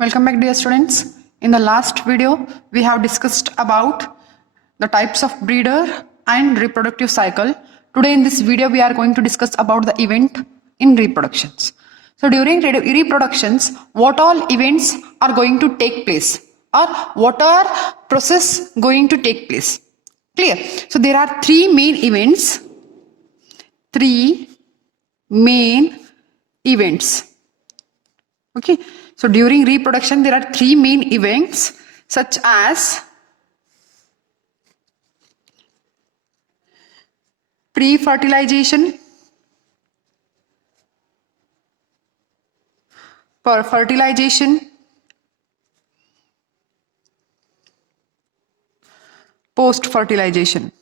Welcome back, dear students. In the last video, we have discussed about the types of breeder and reproductive cycle. Today in this video, we are going to discuss about the event in reproductions. So during reproductions, what all events are going to take place or what are process going to take place? Clear? So there are three main events. Okay. So during reproduction, there are three main events such as pre-fertilization, fertilization, post-fertilization.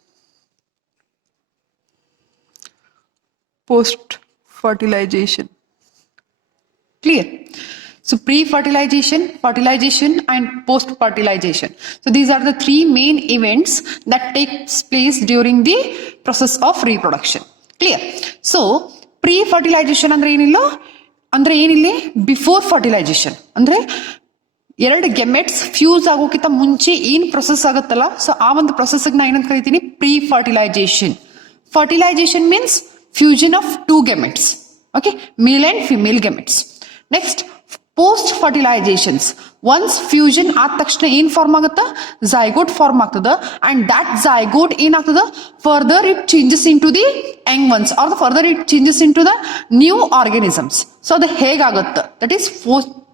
Clear? So pre-fertilization, fertilization and post-fertilization. So these are the three main events that takes place during the process of reproduction. Clear? So pre-fertilization ಅಂದ್ರೆ ಏನಿಲ್ಲ before fertilisation ಅಂದ್ರೆ ಎರಡು gametes fuse ಆಗೋಕ್ಕಿಂತ ಮುಂಚೆ ಏನ್ ಪ್ರೊಸೆಸ್ ಆಗುತ್ತಲ್ಲ ಸೊ ಆ ಒಂದು ಪ್ರೊಸೆಸ್ ನಾ ಏನಂತ ಕರಿತೀನಿ pre fertilization. Fertilization means fusion of two gametes, okay, male and female gametes. Next post fertilizations, once fusion ಆದ ತಕ್ಷಣ ಏನ್ ಫಾರ್ಮ್ ಆಗುತ್ತಾ zygote ಫಾರ್ಮ್ ಆಗ್ತದ and that zygote ಏನಾಗ್ತದ further it changes into the young ones or the further it changes into the new organisms. So ಅದು ಹೇಗಾಗುತ್ತೆ, that is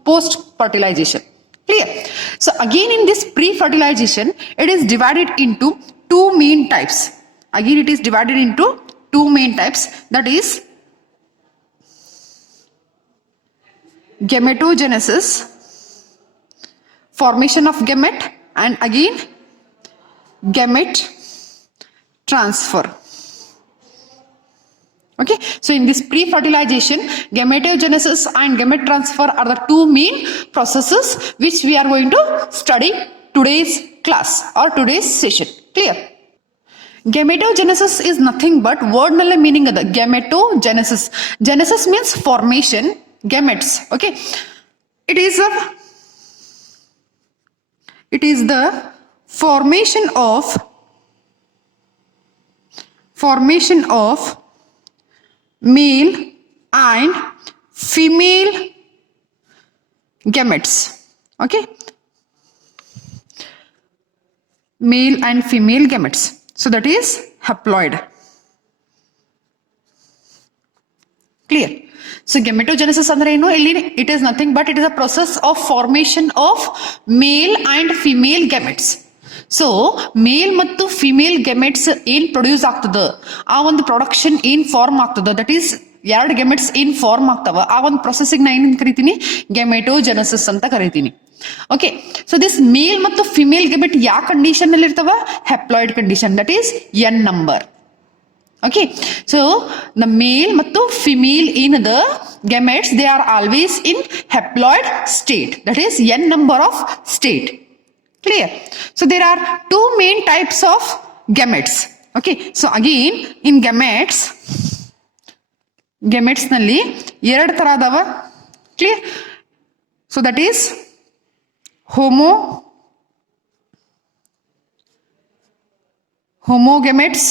post fertilization. Clear? So again in this pre fertilization it is divided into two main types. Again it is divided into two main types, that is gametogenesis, formation of gamete, and again gamete transfer. Okay, so in this pre-fertilization, gametogenesis and gamete transfer are the two main processes which we are going to study today's class or today's session. Clear? Gametogenesis is nothing but word nalle meaning ada gametogenesis. Genesis means formation, gametes. Okay, it is the formation of male and female gametes. Okay, male and female gametes, so that is haploid. Clear? So gametogenesis ಅಂದ್ರೆ ಏನು, ಇಲ್ಲಿ it is nothing but it is a process of formation of male and female gametes. So ಮೇಲ್ ಮತ್ತು female gametes ಏನ್ ಪ್ರೊಡ್ಯೂಸ್ ಆಗ್ತದ ಆ ಒಂದು ಪ್ರೊಡಕ್ಷನ್ ಏನ್ ಫಾರ್ಮ್ ಆಗ್ತದ, ದಟ್ ಈಸ್ ಎರಡು ಗೆಮೆಟ್ಸ್ ಏನ್ ಫಾರ್ಮ್ ಆಗ್ತಾವ ಆ ಒಂದು ಪ್ರೊಸೆಸ್ ನಾ ಏನ್ ಕರಿತೀನಿ ಗೆಮೆಟೋಜೆನೆಸಿಸ್ ಅಂತ ಕರಿತೀನಿ. ಓಕೆ, ಸೊ ದಿಸ್ ಮೇಲ್ ಮತ್ತು ಫಿಮೇಲ್ ಗೆಮೆಟ್ ಯಾವ ಕಂಡೀಷನ್ ನಲ್ಲಿ ಇರ್ತಾವ, haploid condition, that is n number. Okay, so the male ಮತ್ತು female in the gametes they are always in haploid state, that is n number of state. Clear? So there are two main types of gametes. Okay, so again in gametes ನಲ್ಲಿ ಎರಡು ತರ ಅದಾವ. Clear? So that is homogametes.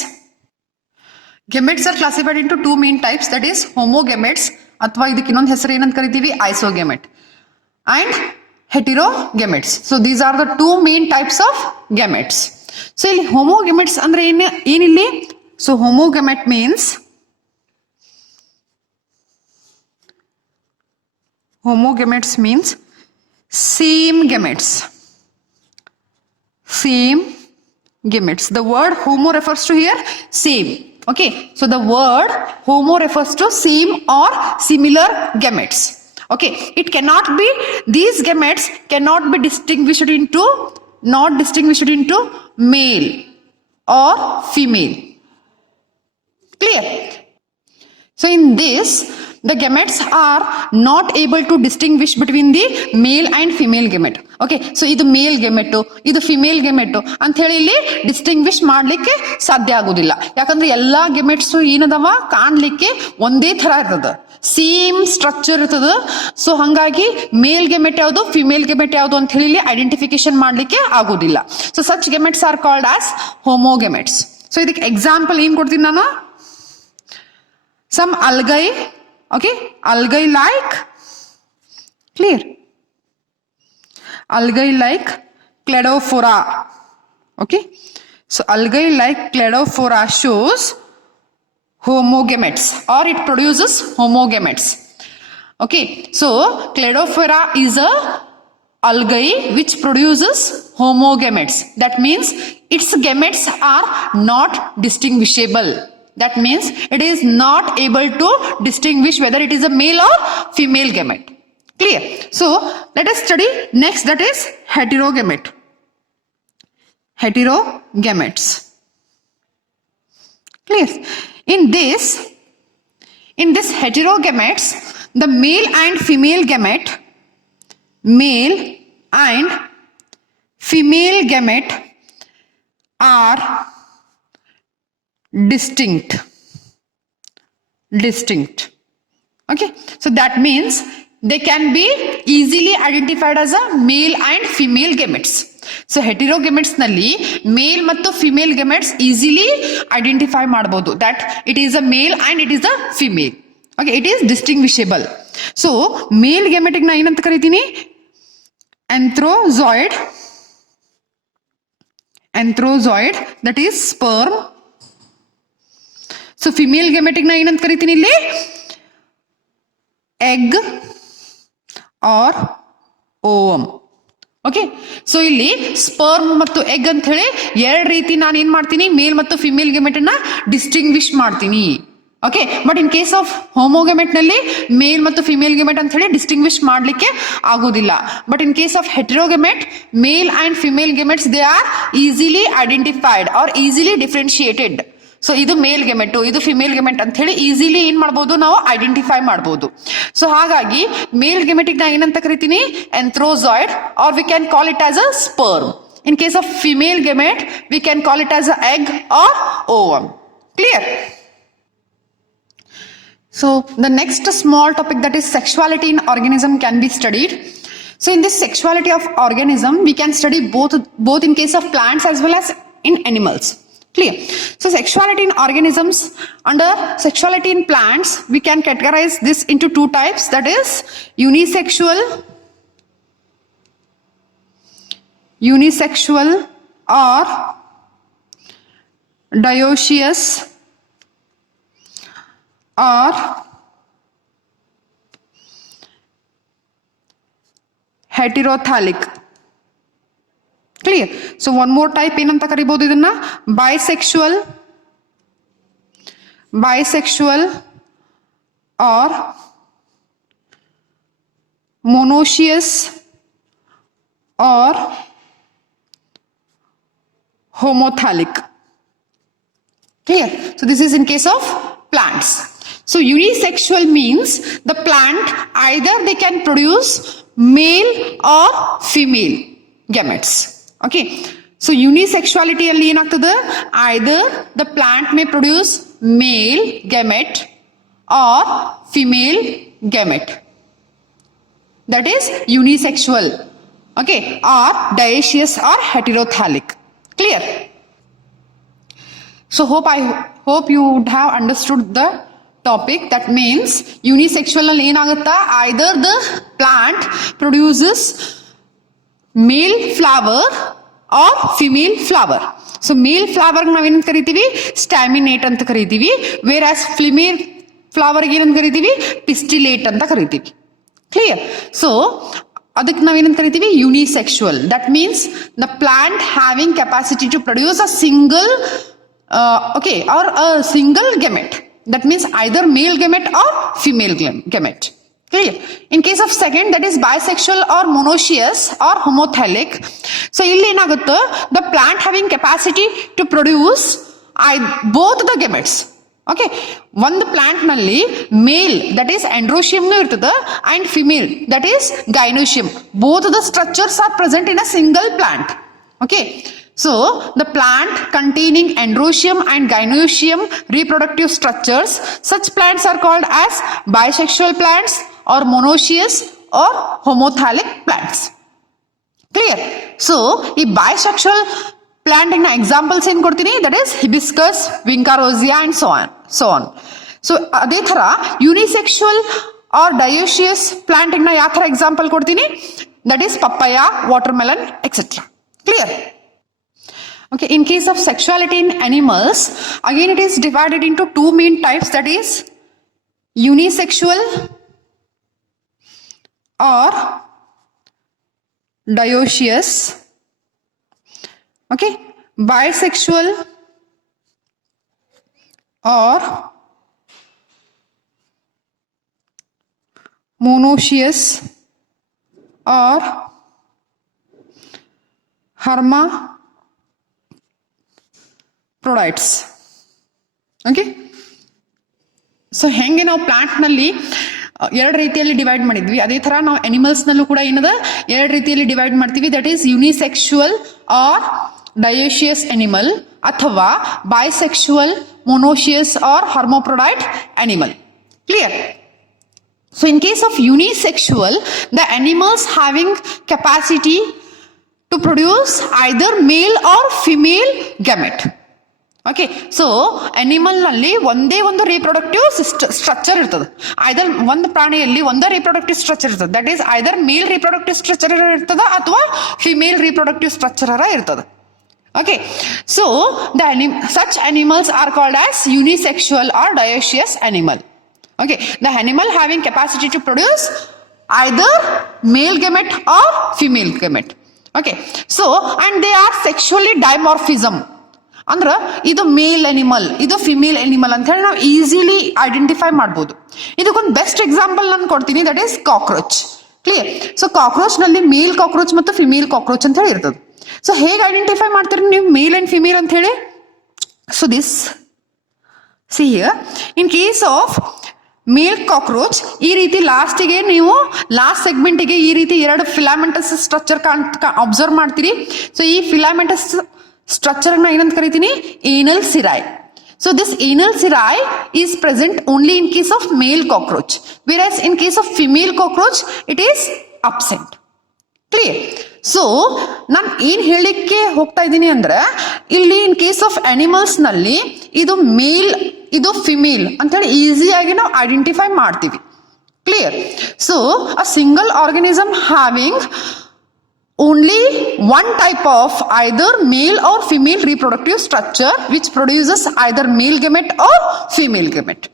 Gametes are classified into two main types, that is homogametes ಅಥವಾ ಇದಕ್ಕೆ ಇನ್ನೊಂದು ಹೆಸರು ಏನಂತ ಕರಿತೀವಿ ಐಸೋಗೆಮೆಟ್ and heterogametes. So these are the two main types of gametes. So ಇಲ್ಲಿ homogametes ಅಂದ್ರೆ ಏನಿಲ್ಲಿ, so homogame means same gametes. The word homo refers to here same. Okay, so the word homo refers to same or similar gametes. Okay, it cannot be, these gametes cannot be distinguished into male or female. Clear? So in this the gametes are not able to distinguish between the male and female gamete. Okay, so ಇದು ಮೇಲ್ ಗೆಮೆಟು ಇದು ಫಿಮೇಲ್ ಗೆಮೆಟು ಅಂತ ಹೇಳಿ ಇಲ್ಲಿ ಡಿಸ್ಟಿಂಗ್ವಿಶ್ ಮಾಡ್ಲಿಕ್ಕೆ ಸಾಧ್ಯ ಆಗುದಿಲ್ಲ. ಯಾಕಂದ್ರೆ ಎಲ್ಲಾ ಗೆಮೆಟ್ಸ್ ಏನದವ ಕಾಣ್ಲಿಕ್ಕೆ ಒಂದೇ ತರ ಇರ್ತದ, ಸೇಮ್ ಸ್ಟ್ರಕ್ಚರ್ ಇರ್ತದ. ಸೊ ಹಂಗಾಗಿ ಮೇಲ್ ಗೆಮೆಟ್ ಯಾವುದು ಫಿಮೇಲ್ ಗೆಮೆಟ್ ಯಾವುದು ಅಂತ ಹೇಳಿ ಐಡೆಂಟಿಫಿಕೇಶನ್ ಮಾಡ್ಲಿಕ್ಕೆ ಆಗುದಿಲ್ಲ. So such gametes are called as homogametes. So ಇದಕ್ಕೆ ಎಕ್ಸಾಂಪಲ್ ಏನ್ ಕೊಡ್ತೀನಿ ನಾನು? some algae, okay, algae like, clear, algae like Cladophora, okay, so algae like Cladophora shows homogametes or it produces homogametes. Okay, so Cladophora is a algae which produces homogametes. That means its gametes are not distinguishable. That means it is not able to distinguish whether it is a male or female gamete. Clear? So let us study next, that is heterogamete. Heterogametes. Clear? In this heterogametes, the male and female gamete are distinct. Okay, so that means they can be easily identified as a male and female gametes. So heterogametes nalli male mattu female gametes easily identify ಮಾಡಬಹುದು, that it is a male and it is a female. Okay, it is distinguishable. So male gamete na ಏನಂತ ಕರೀತೀನಿ? anthrozoid, that is sperm. So female gametic ನ ಏನಂತ ಕರಿತೀನಿ ಇಲ್ಲಿ? Egg or ovum. Okay, so ಇಲ್ಲಿ sperm ಮತ್ತು egg ಅಂತ ಹೇಳಿ ಎರಡು ರೀತಿ ನಾನು ಏನ್ ಮಾಡ್ತೀನಿ, ಮೇಲ್ ಮತ್ತು ಫಿಮೇಲ್ ಗೆಮೆಟ್ ಅನ್ನ ಡಿಸ್ಟಿಂಗ್ವಿಶ್ ಮಾಡ್ತೀನಿ. Okay, but in case of homogamete ನಲ್ಲಿ ಮೇಲ್ ಮತ್ತು ಫಿಮೇಲ್ ಗೆಮೆಟ್ ಅಂತ ಹೇಳಿ ಡಿಸ್ಟಿಂಗ್ವಿಶ್ ಮಾಡ್ಲಿಕ್ಕೆ ಆಗೋದಿಲ್ಲ. But in case of heterogamete, male and female gametes they are easily identified or easily differentiated. So ಇದು ಮೇಲ್ ಗೆಮೆಟ್, ಇದು ಫಿಮೇಲ್ ಗೆಮೆಟ್ ಅಂತ ಹೇಳಿ ಈಸಿಲಿ ಏನ್ ಮಾಡಬಹುದು, ನಾವು ಐಡೆಂಟಿಫೈ ಮಾಡಬಹುದು. ಸೊ ಹಾಗಾಗಿ ಮೇಲ್ ಗೆಮೆಟಿಕ್ ನ ಏನಂತ ಕರಿತೀನಿ? anthrozoid, or we can call it as a sperm. In case of female gamete, we can call it as a egg or ovum. Clear? So the next small topic, that is sexuality in organism, can be studied. So in this sexuality of organism, we can study both in case of plants as well as in animals. Clear? So sexuality in organisms, under sexuality in plants, we can categorize this into two types, that is unisexual or dioecious or heterothallic. Clear? So one more type ಏನಂತ ಕರಿಬಹುದು ಇದನ್ನ? bisexual or monoecious or homothallic. Clear? So this is in case of plants. So unisexual means the plant either they can produce male or female gametes. Okay, so unisexuality alli ಏನಾಗ್ತದೆ? either the plant may produce male gamete or female gamete, that is unisexual. Okay, or dioecious or heterothallic. Clear? So I hope you would have understood the topic. That means unisexual alli ಏನಾಗುತ್ತಾ? either the plant produces male flower or female flower. So male flower ನಾವೇನಂತ ಕರಿತೀವಿ? ಸ್ಟಾಮಿನೇಟ್ ಅಂತ ಕರಿತೀವಿ. whereas female flower ಏನಂತ ಕರಿತೀವಿ? ಪಿಸ್ಟಿಲೇಟ್ ಅಂತ ಕರಿತೀವಿ. ಕ್ಲಿಯರ್? ಸೊ ಅದಕ್ಕೆ ನಾವೇನಂತ ಕರಿತೀವಿ? Unisexual. That means the plant having capacity to produce a single or a single gamete. That means either male gamete or female gamete. Clear? In case of second, that is bisexual or monoecious or homothallic. So ಇಲ್ಲಿ ಏನಾಗುತ್ತೆ? The plant having capacity to produce both the gametes. Okay, ಒಂದು plant ನಲ್ಲಿ male that is androecium ಇರ್ತದ and female that is gynoecium. Both the structures are present in a single plant. Okay, so the plant containing androecium and gynoecium reproductive structures, such plants are called as bisexual plants or monoecious or homothallic plants. Clear? So ಈ bisexual plant ನ examples ಏನ್ ಕೊಡ್ತೀನಿ, that is hibiscus, vinca rosea and so on. So ಅದೇ ತರ ಯುನಿಸೆಕ್ಸುವಲ್ or dioecious plant ನ ಯಾವ ತರ ಎಕ್ಸಾಂಪಲ್ ಕೊಡ್ತೀನಿ, that is papaya, watermelon etcetera. Clear? Okay, in case of sexuality in animals, again it is divided into two main types, that is unisexual or dioecious. Okay, bisexual or monoecious or hermaphrodites. Okay, so ಹೆಂಗೆ ನಾವು ಪ್ಲಾಂಟ್ನಲ್ಲಿ ಎರಡು ರೀತಿಯಲ್ಲಿ ಡಿವೈಡ್ ಮಾಡಿದ್ವಿ, ಅದೇ ಥರ ನಾವು ಅನಿಮಲ್ಸ್ನಲ್ಲೂ ಕೂಡ ಏನದ ಎರಡು ರೀತಿಯಲ್ಲಿ ಡಿವೈಡ್ ಮಾಡ್ತೀವಿ, that is unisexual or dioecious animal ಅಥವಾ bisexual, monoecious or hermaphrodite animal. Clear? So in case of unisexual, the animals having capacity to produce either male or female gamete. Okay, so animal ನಲ್ಲಿ ಒಂದೇ ಒಂದು reproductive structure ಇರ್ತದೆ. ಐದರ್ ಒಂದು ಪ್ರಾಣಿಯಲ್ಲಿ ಒಂದೇ reproductive structure ಇರ್ತದೆ, that is either male reproductive structure ಇರ್ತದ ಅಥವಾ ಫಿಮೇಲ್ ರೀಪ್ರೊಡಕ್ಟಿವ್ ಸ್ಟ್ರಕ್ಚರ್ ಇರ್ತದೆ. Okay, so such animals are called as unisexual or dioecious animal. Okay, the animal having capacity to produce either male gamete or female gamete. Okay, so and they are sexually dimorphism. ಅಂದ್ರ ಇದು ಮೇಲ್ ಅನಿಮಲ್, ಇದು female animal ಅಂತ ಹೇಳಿ ನಾವು easily identify ಮಾಡ್ಬೋದು. ಇದಕ್ಕೊಂದು best example ನಾನು ಕೊಡ್ತೀನಿ, that is cockroach. Clear? So cockroach ನಲ್ಲಿ ಮೇಲ್ ಕಾಕ್ರೋಚ್ ಮತ್ತು ಫಿಮೇಲ್ ಕಾಕ್ರೋಚ್ ಅಂತ ಹೇಳಿ ಇರ್ತದೆ. ಸೊ ಹೇಗೆ ಐಡೆಂಟಿಫೈ ಮಾಡ್ತೀರಿ ನೀವು ಮೇಲ್ ಅಂಡ್ ಫಿಮೇಲ್ ಅಂತ ಹೇಳಿ? So this see here, in case of male cockroach ಈ ರೀತಿ ಲಾಸ್ಟಿಗೆ ನೀವು ಲಾಸ್ಟ್ ಸೆಗ್ಮೆಂಟಿಗೆ ಈ ರೀತಿ ಎರಡು ಫಿಲಾಮೆಂಟಸ್ ಸ್ಟ್ರಕ್ಚರ್ ಅಬ್ಸರ್ವ್ ಮಾಡ್ತೀರಿ. ಸೊ ಈ ಫಿಲಾಮೆಂಟಸ್ ಸ್ಟ್ರಕ್ಚರ್ ನ ಏನಂತ ಕರಿತೀನಿ, anal cerci. So this anal cerci is present only in case of male cockroach, whereas in case of female cockroach it is absent. Clear? So ನಾನು ಏನ್ ಹೇಳಿಕ್ಕೆ ಹೋಗ್ತಾ ಇದ್ದೀನಿ ಅಂದ್ರೆ, ಇಲ್ಲಿ ಇನ್ ಕೇಸ್ ಆಫ್ ಅನಿಮಲ್ಸ್ ನಲ್ಲಿ ಇದು ಮೇಲ್, ಇದು ಫಿಮೇಲ್ ಅಂತ ಹೇಳಿ ಈಸಿಯಾಗಿ ನಾವು ಐಡೆಂಟಿಫೈ ಮಾಡ್ತೀವಿ. Clear? So a single organism having only one type of either male or female reproductive structure which produces either male gamete or female gamete.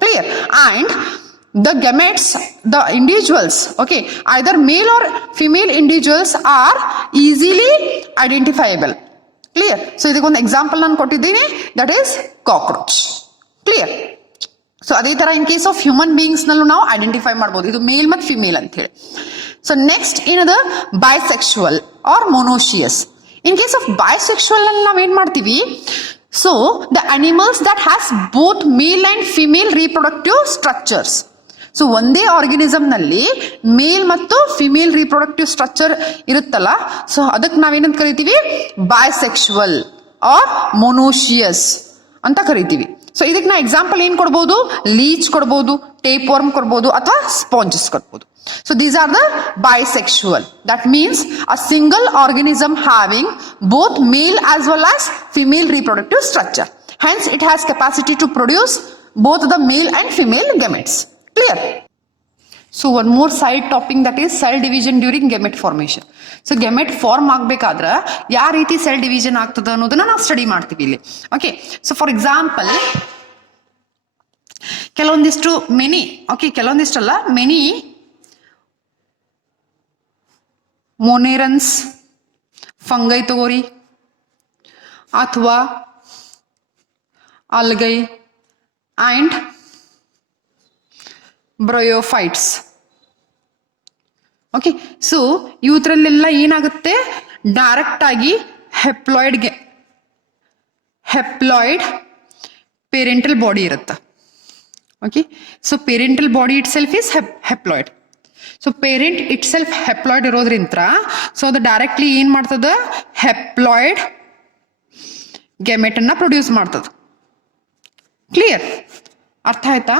Clear? And the gametes, the individuals, okay, either male or female individuals are easily identifiable. Clear? So ಇದಕ್ಕೊಂದು ಎಕ್ಸಾಂಪಲ್ ನಾನು ಕೊಟ್ಟಿದ್ದೀನಿ, that is cockroach. Clear? So ಅದೇ ತರ in case of human beings ನಲ್ಲೂ ನಾವು ಐಡೆಂಟಿಫೈ ಮಾಡ್ಬೋದು, ಇದು ಮೇಲ್ ಮತ್ತು ಫಿಮೇಲ್ ಅಂತ ಹೇಳಿ. So next ಏನದ, bisexual or monoecious. In case of bisexual ನಲ್ಲಿ ನಾವು ಏನ್ ಮಾಡ್ತೀವಿ, so the animals that has both male and female reproductive structures. So ಒಂದೇ ಆರ್ಗನಿಸಮ್ ನಲ್ಲಿ ಮೇಲ್ ಮತ್ತು ಫಿಮೇಲ್ ರೀಪ್ರೊಡಕ್ಟಿವ್ ಸ್ಟ್ರಕ್ಚರ್ ಇರುತ್ತಲ್ಲ, ಸೊ ಅದಕ್ಕೆ ನಾವೇನಂತ ಕರಿತೀವಿ, ಬೈಸೆಕ್ಸುವಲ್ ಆರ್ ಮೊನೋಶಿಯಸ್ ಅಂತ ಕರಿತೀವಿ. ಸೊ ಇದಕ್ಕೆ ನಾ ಎಕ್ಸಾಂಪಲ್ ಏನ್ ಕೊಡ್ಬೋದು, ಲೀಚ್ ಕೊಡ್ಬೋದು, ಟೇಪ್ ವರ್ಮ್ ಕೊಡ್ಬೋದು ಅಥವಾ ಸ್ಪಾಂಜಸ್ ಕೊಡ್ಬೋದು. So these are the bisexual. That means a single organism having both male as well as female reproductive structure. Hence it has capacity to produce both the male and female gametes. Clear? So one more side topic, that is cell division during gamete formation. So gamete form ಆಗಬೇಕಾದ್ರೆ ಯಾವ ರೀತಿ cell division ಆಗ್ತದೆ ಅನ್ನೋದನ್ನ ನಾವು ಸ್ಟಡಿ ಮಾಡ್ತೀವಿ ಇಲ್ಲಿ. Okay, so for example ಕೆಲವೊಂದಿಷ್ಟು ಕೆಲವೊಂದಿಷ್ಟಲ್ಲ ಮೆನಿ ಮೊನೇರನ್ಸ್ ಫಂಗೈ ತಗೋರಿ ಅಥವಾ algae and bryophytes. Okay, so ಇವತ್ರಲ್ಲೆಲ್ಲ ಏನಾಗುತ್ತೆ, ಡೈರೆಕ್ಟ್ ಆಗಿ ಹೆಪ್ಲಾಯ್ಡ್ ಪೇರೆಂಟಲ್ ಬಾಡಿ ಇರುತ್ತೆ. Okay, so parental body itself is haploid. So parent itself haploid ಇರೋದ್ರಿಂತ ಸೊ ಅದು ಡೈರೆಕ್ಟ್ಲಿ ಏನ್ ಮಾಡ್ತದ, ಹೆಪ್ಲಾಯ್ಡ್ ಗೆಮೆಟ್ ಅನ್ನ ಪ್ರೊಡ್ಯೂಸ್ ಮಾಡ್ತದ. ಕ್ಲಿಯರ್, ಅರ್ಥ ಆಯ್ತಾ?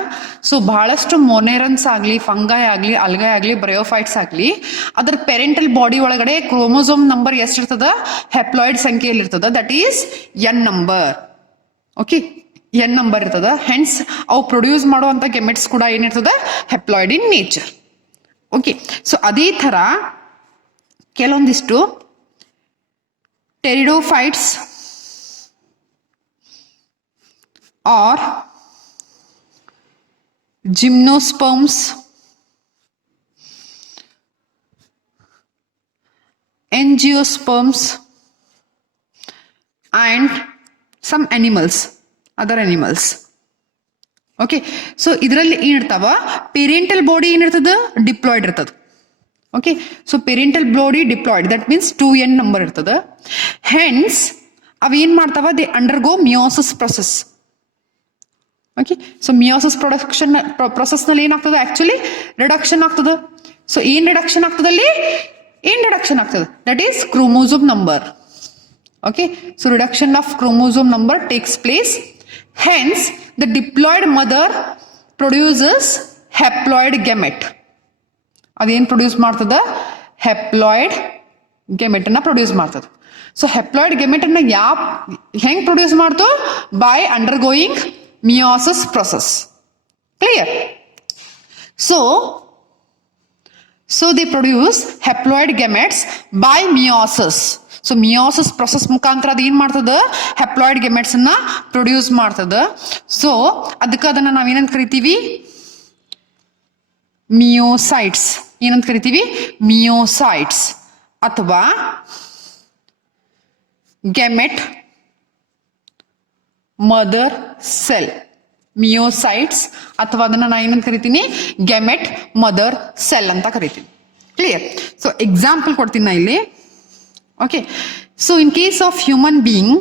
ಸೊ ಬಹಳಷ್ಟು ಮೊನೆರನ್ಸ್ ಆಗಲಿ, ಫಂಗೈ ಆಗಲಿ, ಅಲ್ಗೈ ಆಗಲಿ, ಬ್ರಯೋಫೈಟ್ಸ್ ಆಗಲಿ, ಅದ್ರ ಪೇರೆಂಟಲ್ ಬಾಡಿ ಒಳಗಡೆ ಕ್ರೋಮೋಸೋಮ್ ನಂಬರ್ ಎಷ್ಟಿರ್ತದ, ಹೆಪ್ಲಾಯ್ಡ್ ಸಂಖ್ಯೆಯಲ್ಲಿ ಇರ್ತದ, that is n number. Okay, n number ಇರ್ತದ. ಹೆನ್ಸ್ ಅವು ಪ್ರೊಡ್ಯೂಸ್ ಮಾಡುವಂತ ಗೆಮೆಟ್ಸ್ ಕೂಡ ಏನಿರ್ತದ, haploid in nature. Okay, so ಅದೇ ಥರ ಕೆಲವೊಂದಿಷ್ಟು pteridophytes or gymnosperms, angiosperms and some animals, other animals. Okay, so ಇದರಲ್ಲಿ ಏನಿರ್ತಾವ, ಪೇರೆಂಟಲ್ ಬಾಡಿ ಏನಿರ್ತದ, ಡಿಪ್ಲಾಯ್ಡ್ ಇರ್ತದ. Okay, so parental body diploid, that means 2n number ಇರ್ತದ. ಹೆನ್ಸ್ ಅವೇನ್ ಮಾಡ್ತಾವ, they undergo meiosis process. Okay, so meiosis process ನಲ್ಲಿ ಏನಾಗ್ತದೆ, actually reduction ಆಗ್ತದೆ. ಸೊ ಏನ್ ರಿಡಕ್ಷನ್ ಆಗ್ತದಲ್ಲಿ, ಏನ್ ರಿಡಕ್ಷನ್ ಆಗ್ತದೆ, that is chromosome number. Okay, so reduction of chromosome number takes place. Hence the diploid mother produces haploid gamete. ಅದೇನ್ produce ಮಾಡ್ತದ, ಹೆಪ್ಲಾಯ್ಡ್ ಗೆಮೆಟ್ ಅನ್ನ ಪ್ರೊಡ್ಯೂಸ್ ಮಾಡ್ತದ. ಸೊ ಹೆಪ್ಲಾಯ್ಡ್ ಗೆಮೆಟ್ ಅನ್ನ ಹೆಂಗ್ ಪ್ರೊಡ್ಯೂಸ್ ಮಾಡ್ತು, by undergoing meiosis process. Clear? So they produce haploid gametes by meiosis. So meiosis process ಮುಖಾಂತರ ಅದು ಏನ್ ಮಾಡ್ತದ, haploid gametes ಅನ್ನ ಪ್ರೊಡ್ಯೂಸ್ ಮಾಡ್ತದ. ಸೊ ಅದಕ್ಕೆ ಅದನ್ನ ನಾವೇನಂತ ಕರಿತೀವಿ, ಮಿಯೋಸೈಟ್ಸ್. ಏನಂತ ಕರಿತೀವಿ, ಮಿಯೋಸೈಟ್ಸ್ ಅಥವಾ ಗೆಮೆಟ್ ಮದರ್ ಸೆಲ್. ಮಿಯೋಸೈಟ್ಸ್ ಅಥವಾ ಅದನ್ನ ನಾ ಏನಂತ ಕರಿತೀನಿ, ಗೆಮೆಟ್ ಮದರ್ ಸೆಲ್ ಅಂತ ಕರಿತೀನಿ. ಕ್ಲಿಯರ್? ಸೊ ಎಕ್ಸಾಂಪಲ್ ಕೊಡ್ತೀನಿ ನಾ ಇಲ್ಲಿ. Okay, so in case of human being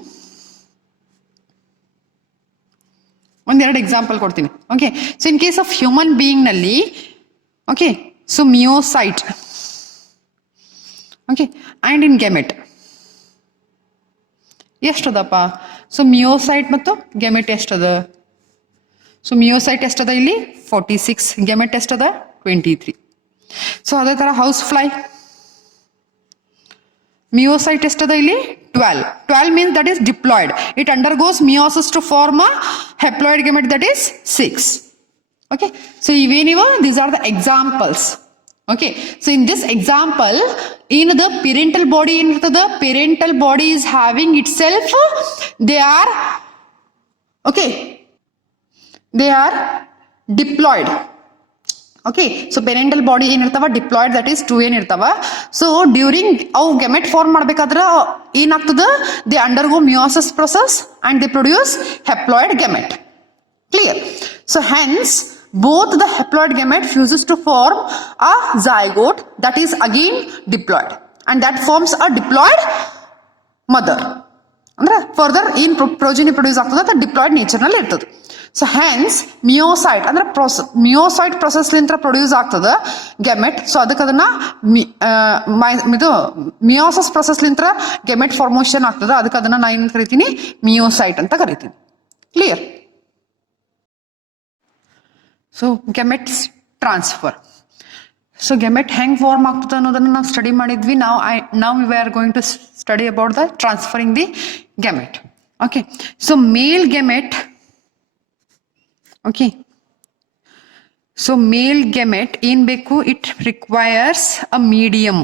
ಒಂದೆರಡು ಎಕ್ಸಾಂಪಲ್ ಕೊಡ್ತೀನಿ. Okay, so in case of human being ನಲ್ಲಿ, okay, so meiocyte, okay, and in gamete ಎಷ್ಟದಪ್ಪ, ಸೊ ಮಿಯೋಸೈಟ್ ಮತ್ತು ಗೆಮೆಟ್ ಎಷ್ಟದ, ಸೊ ಮಿಯೋಸೈಟ್ ಎಷ್ಟದ ಇಲ್ಲಿ 46, ಗೆಮೆಟ್ ಎಷ್ಟದ 23. ಸೊ ಅದೇ ತರ ಹೌಸ್ ಫ್ಲೈ, ಮಿಯೋಸೈಟ್ ಎಷ್ಟದ ಇಲ್ಲಿ 12 means that is diploid. It undergoes meiosis to form a haploid gamete, that is 6. Okay, so even these are the examples. Okay, so in this example, in the parental body, the parental body is having itself, they are diploid. Okay, so parental body ಏನಿರ್ತಾವ diploid, that is 2n ಇರ್ತಾವ. So during ಅವು gamete form ಮಾಡ್ಬೇಕಾದ್ರೆ ಏನಾಗ್ತದ, they undergo meiosis process and they produce haploid gamete. Clear? So hence both the haploid gamete fuses to form a zygote, that is again diploid, and that forms a diploid mother. ಅಂದ್ರೆ ಫರ್ದರ್ ಏನ್ ಪ್ರೊಜೆನಿ ಪ್ರೊಡ್ಯೂಸ್ ಆಗ್ತದೆ ಅದು diploid nature ನಲ್ಲಿ ಇರ್ತದೆ. So hence ಮಿಯೋಸೈಟ್ ಅಂದ್ರೆ ಮಿಯೋಸೈಟ್ ಪ್ರೊಸೆಸ್ ಲಿಂತ ಪ್ರೊಡ್ಯೂಸ್ ಆಗ್ತದ ಗೆಮೆಟ್. ಸೊ ಅದಕ್ಕೆ ಅದನ್ನ ಇದು ಮಿಯೋಸಿಸ್ ಪ್ರೊಸೆಸ್ ಲಿಂತ ಗೆಮೆಟ್ ಫಾರ್ಮೇಷನ್ ಆಗ್ತದ, ಅದಕ್ಕೆ ಅದನ್ನ ನಾ ಏನ್ ಕರಿತೀನಿ, ಮಿಯೋಸೈಟ್ ಅಂತ ಕರಿತೀನಿ. Clear? So gametes transfer. So gamete ಹೆಂಗ್ ಫಾರ್ಮ್ ಆಗ್ತದೆ ಅನ್ನೋದನ್ನ ನಾವು ಸ್ಟಡಿ ಮಾಡಿದ್ವಿ. ನಾವು we are going to study about the transferring the gamete. Okay, so male gamete, okay, so male gamete ಏನ್ ಬೇಕು, ಇಟ್ ರಿಕ್ವೈರ್ಸ್ ಅ ಮೀಡಿಯಮ್.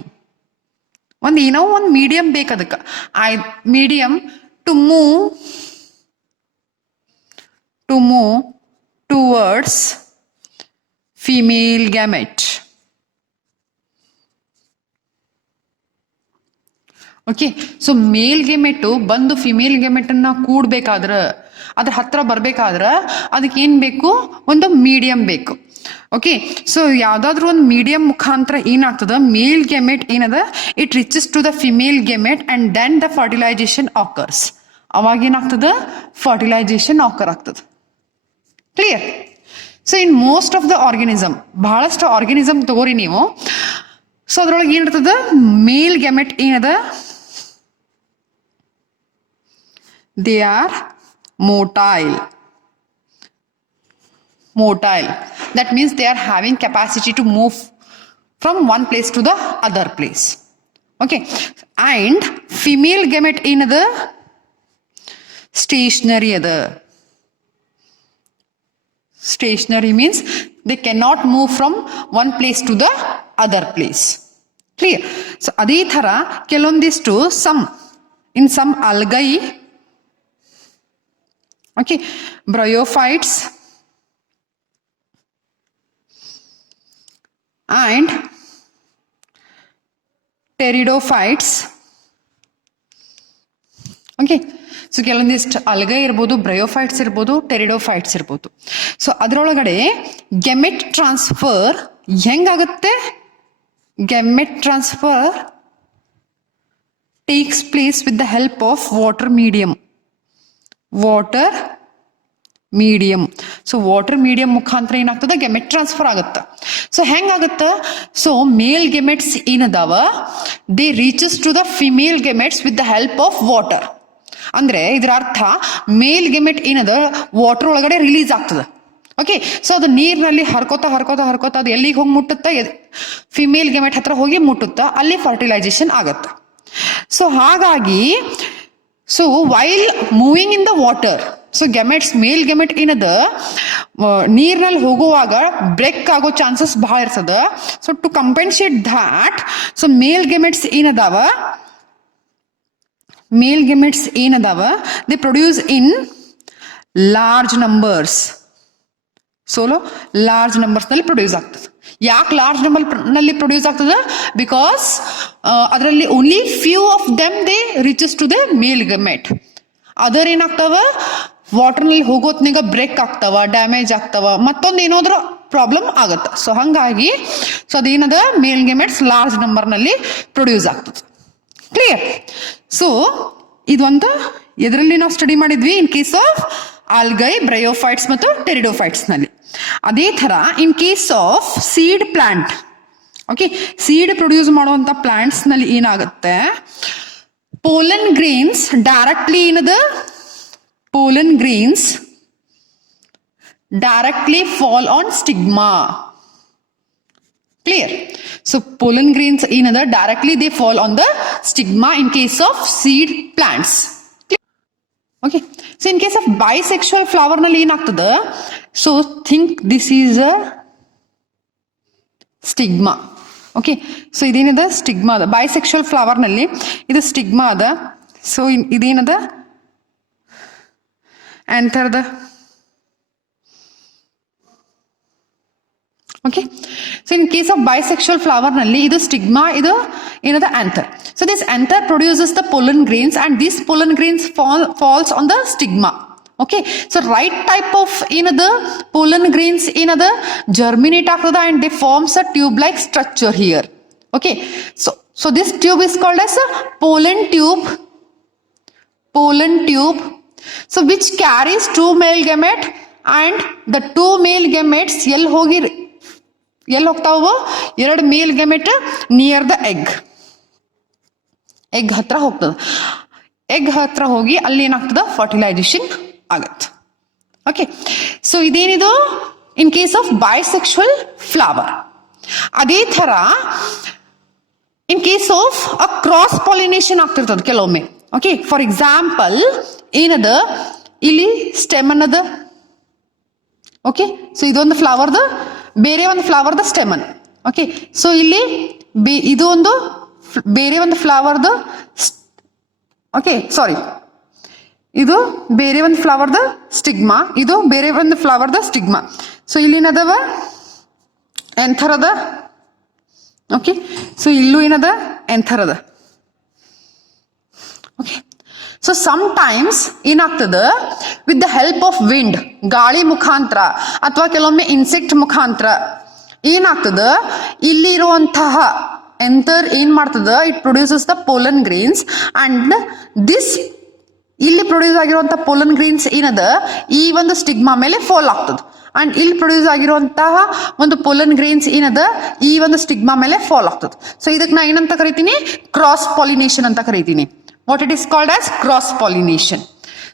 ಏನೋ ಒಂದು ಮೀಡಿಯಂ ಬೇಕು ಅದಕ್ಕೆ. Medium to move towards female gamete. Okay, so male gamete ಬಂದು female ಗೆಮೆಟನ್ನ ಕೂಡ್ಬೇಕಾದ್ರೆ, ಅದ್ರ ಹತ್ರ ಬರ್ಬೇಕಾದ್ರೆ ಅದಕ್ಕೆ ಏನ್ ಬೇಕು, ಒಂದು ಮೀಡಿಯಂ ಬೇಕು. ಓಕೆ, ಸೊ ಯಾವ್ದಾದ್ರು ಒಂದು ಮೀಡಿಯಂ ಮುಖಾಂತರ ಏನಾಗ್ತದ, ಮೇಲ್ ಗೆಮೆಟ್ ಏನದ, it reaches to the female gamete and then the fertilization occurs. ಅವಾಗ ಏನಾಗ್ತದ, ಫರ್ಟಿಲೈಸೇಷನ್ ಆಕರ್ ಆಗ್ತದೆ. Clear. So in most of the organism, ಬಹಳಷ್ಟು ಆರ್ಗನಿಸಮ್ ತಗೋರಿ ನೀವು. ಸೊ ಅದ್ರೊಳಗೆ ಏನಿರ್ತದ, ಮೇಲ್ ಗೆಮೆಟ್ ಏನದ, they are motile. That means they are having capacity to move from one place to the other place. Okay. And female gamete ಏನದ, stationary ಅದ. Stationary means they cannot move from one place to the other place. Clear. So ಅದೇ ತರ ಕೆಲವೊಂದಿಷ್ಟು in some algae, okay, bryophytes and pteridophytes. Okay, so ಕೆಲವೊಂದಿಷ್ಟು algae ಇರ್ಬೋದು, bryophytes ಇರ್ಬೋದು, pteridophytes ಇರ್ಬೋದು. So ಅದರೊಳಗಡೆ ಗೆಮೆಟ್ ಟ್ರಾನ್ಸ್ಫರ್ ಹೆಂಗಾಗುತ್ತೆ? Gamete transfer takes place with the help of water medium. So water medium ಮುಖಾಂತರ ಏನಾಗ್ತದೆ, ಗೆಮೆಟ್ ಟ್ರಾನ್ಸ್ಫರ್ ಆಗುತ್ತೆ. ಸೊ ಹೆಂಗಾಗುತ್ತೆ? ಸೊ ಮೇಲ್ ಗೆಮೆಟ್ಸ್ ಏನದಾವ, they reaches to the female gametes with the help of water. ಅಂದ್ರೆ ಇದರ ಅರ್ಥ ಮೇಲ್ gamete ಏನದ ವಾಟರ್ ಒಳಗಡೆ ರಿಲೀಸ್ ಆಗ್ತದೆ. ಓಕೆ, ಸೊ ಅದು ನೀರಿನಲ್ಲಿ ಹರ್ಕೋತಾ ಅದು ಎಲ್ಲಿಗೆ ಹೋಗಿ ಮುಟ್ಟುತ್ತಾ, ಫಿಮೇಲ್ ಗೆಮೆಟ್ ಹತ್ರ ಹೋಗಿ ಮುಟ್ಟುತ್ತಾ, ಅಲ್ಲಿ ಫರ್ಟಿಲೈಸೇಷನ್ ಆಗತ್ತೆ. ಸೊ ಹಾಗಾಗಿ so while moving in the water, so gametes, male gamete ಏನದ ನೀರಿನಲ್ಲಿ ಹೋಗುವಾಗ ಬ್ರೇಕ್ ಆಗೋ ಚಾನ್ಸಸ್ ಬಹಳ ಇರ್ತದ. So to compensate that, so male gametes ಏನದಾವ, they produce in large numbers. Large numbers ನಲ್ಲಿ ಪ್ರೊಡ್ಯೂಸ್ ಆಗ್ತದೆ. ಯಾಕೆ ಲಾರ್ಜ್ ನಂಬರ್ ನಲ್ಲಿ ಪ್ರೊಡ್ಯೂಸ್ ಆಗ್ತದೆ? ಬಿಕಾಸ್ ಅದರಲ್ಲಿ only few of them they reaches to the male gamete. ಅದರ್ ಏನಾಗ್ತಾವ, ವಾಟರ್ನಲ್ಲಿ ಹೋಗೋತ್ನಾಗ ಬ್ರೇಕ್ ಆಗ್ತಾವ, ಡ್ಯಾಮೇಜ್ ಆಗ್ತಾವ, ಮತ್ತೊಂದು ಏನಾದ್ರೂ ಪ್ರಾಬ್ಲಮ್ ಆಗತ್ತೆ. ಸೊ ಹಂಗಾಗಿ ಸೊ ಅದೇನದ, ಮೇಲ್ ಗೆಮೆಟ್ಸ್ ಲಾರ್ಜ್ ನಂಬರ್ನಲ್ಲಿ ಪ್ರೊಡ್ಯೂಸ್ ಆಗ್ತದೆ. ಕ್ಲಿಯರ್. ಸೊ ಇದೊಂದು ಎದರಲ್ಲಿ ನಾವು ಸ್ಟಡಿ ಮಾಡಿದ್ವಿ, ಇನ್ ಕೇಸ್ ಆಫ್ ಆಲ್ಗೈ, ಬ್ರಯೋಫೈಟ್ಸ್ ಮತ್ತು ಟೆರಿಡೋಫೈಟ್ಸ್ ನಲ್ಲಿ. ಅದೇ ತರ in case of seed plant, okay, seed produce ಮಾಡುವಂತ ಪ್ಲಾಂಟ್ಸ್ ನಲ್ಲಿ ಏನಾಗುತ್ತೆ, ಪೋಲನ್ ಗ್ರೇನ್ಸ್ ಡೈರೆಕ್ಟ್ಲಿ ಏನದ, pollen grains directly fall on stigma. Clear. So pollen grains ಏನದ, directly they fall on the stigma in case of seed plants. Okay. So in case of bisexual flower ನಲ್ಲಿ ಏನಾಗ್ತದ, so think this is a stigma. Okay. So ಇದೇನದ, stigma ಅದ. bisexual flower ನಲ್ಲಿ ಇದು stigma ಅದ. So ಇದೇನದ, anther ಅದ. Okay. So in case of bisexual flower nalli idu stigma, idu ಏನದ anther. So this anther produces the pollen grains and these pollen grains falls on the stigma. Okay. So right type of ಏನದ pollen grains ಏನದ germinate ಆಗ್ತದ and they forms a tube like structure here. Okay. So this tube is called as a pollen tube. So which carries two male gamete and the two male gametes ಎಲ್ಲಿ ಹೋಗ್ತಾವ, ಎರಡು ಮೇಲ್ ಗೆಮೆಟ್ near the egg ಹತ್ರ ಹೋಗ್ತದ. ಎಗ್ ಹತ್ರ ಹೋಗಿ ಅಲ್ಲಿ ಏನಾಗ್ತದ, ಫರ್ಟಿಲೈಸೇಷನ್ ಆಗತ್ತೆ. ಓಕೆ. ಸೊ ಇದೇನಿದು in case of bisexual flower. ಅದೇ ತರ in case of a cross pollination ಆಗ್ತಿರ್ತದ ಕೆಲವೊಮ್ಮೆ. ಓಕೆ, ಫಾರ್ ಎಕ್ಸಾಂಪಲ್ ಏನದ, ಇಲ್ಲಿ ಸ್ಟೆಮ್ ಅನ್ನದ. ಓಕೆ, ಸೊ ಇದೊಂದು ಫ್ಲವರ್ದ, ಬೇರೆ ಒಂದು ಫ್ಲವರ್ದ ಸ್ಟೆಮನ್. ಓಕೆ, ಸೊ ಇಲ್ಲಿ ಇದು ಒಂದು ಬೇರೆ ಒಂದು ಫ್ಲವರ್ದ, ಓಕೆ ಸಾರಿ, ಇದು ಬೇರೆ ಒಂದು ಫ್ಲವರ್ದ ಸ್ಟಿಗ್ಮಾ, ಇದು ಬೇರೆ ಒಂದು ಫ್ಲವರ್ದ ಸ್ಟಿಗ್ಮಾ. ಸೊ ಇಲ್ಲೇನದವ ಎಂಥರ್ ಅದ. ಓಕೆ, ಸೊ ಇಲ್ಲೂ ಏನದ, ಎಂಥರ್ ಅದ. ಓಕೆ. ಸೊ ಸಮ್ಟೈಮ್ಸ್ ಏನಾಗ್ತದ, with the help of wind, ಗಾಳಿ ಮುಖಾಂತರ ಅಥವಾ ಕೆಲವೊಮ್ಮೆ ಇನ್ಸೆಕ್ಟ್ ಮುಖಾಂತರ ಏನಾಗ್ತದ, ಇಲ್ಲಿ ಇರುವಂತಹ ಎಂಥರ್ ಏನ್ ಮಾಡ್ತದ, it produces the pollen grains and this ಇಲ್ಲಿ ಪ್ರೊಡ್ಯೂಸ್ ಆಗಿರುವಂತ ಪೋಲನ್ ಗ್ರೀನ್ಸ್ ಏನದ ಈ ಒಂದು ಸ್ಟಿಗ್ಮಾ ಮೇಲೆ ಫಾಲ್ ಆಗ್ತದೆ ಅಂಡ್ ಇಲ್ಲಿ ಪ್ರೊಡ್ಯೂಸ್ ಆಗಿರುವಂತಹ ಒಂದು ಪೋಲನ್ ಗ್ರೇನ್ಸ್ ಏನದ ಈ ಒಂದು ಸ್ಟಿಗ್ಮಾ ಮೇಲೆ ಫಾಲ್ ಆಗ್ತದೆ. ಸೊ ಇದಕ್ಕೆ ನಾ ಏನಂತ ಕರಿತೀನಿ, ಕ್ರಾಸ್ ಪಾಲಿನೇಷನ್ ಅಂತ ಕರಿತೀನಿ. What it is called as cross pollination.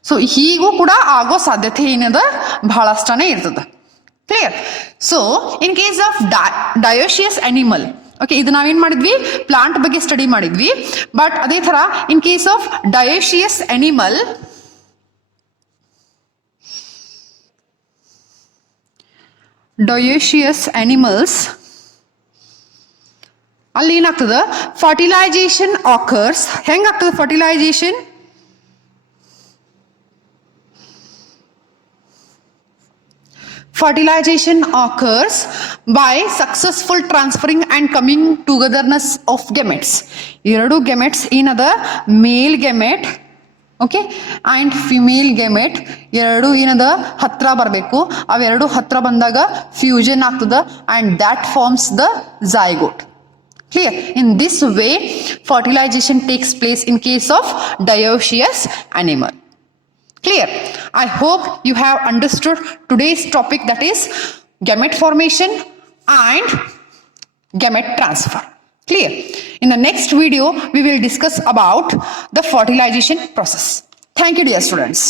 So ಹೀಗೂ ಕೂಡ ಆಗೋ ಸಾಧ್ಯತೆ ಏನದ ಬಹಳಷ್ಟನೇ ಇರ್ತದೆ. Clear. So in case of dioecious animal, okay, ಇದು ನಾವೇನ್ ಮಾಡಿದ್ವಿ, ಪ್ಲಾಂಟ್ ಬಗ್ಗೆ ಸ್ಟಡಿ ಮಾಡಿದ್ವಿ. ಬಟ್ ಅದೇ ತರ in case of dioecious animal, dioecious animals ಅಲ್ಲಿ ಏನಾಗ್ತದ, ಫರ್ಟಿಲೈಸೇಷನ್ ಆಕರ್ಸ್. ಹೆಂಗಾಗ್ತದೆ fertilization? Fertilization occurs by successful transferring and coming togetherness of gametes. ಎರಡು gametes ಏನದ, male gamete okay and female gamete ಎರಡು ಏನದ ಹತ್ರ ಬರಬೇಕು. ಅವೆರಡು ಹತ್ರ ಬಂದಾಗ ಫ್ಯೂಷನ್ ಆಗ್ತದ and that forms the zygote. Clear? In this way fertilization takes place in case of dioecious animal. Clear? I hope you have understood today's topic, that is gamete formation and gamete transfer. Clear? In the next video we will discuss about the fertilization process. Thank you dear students.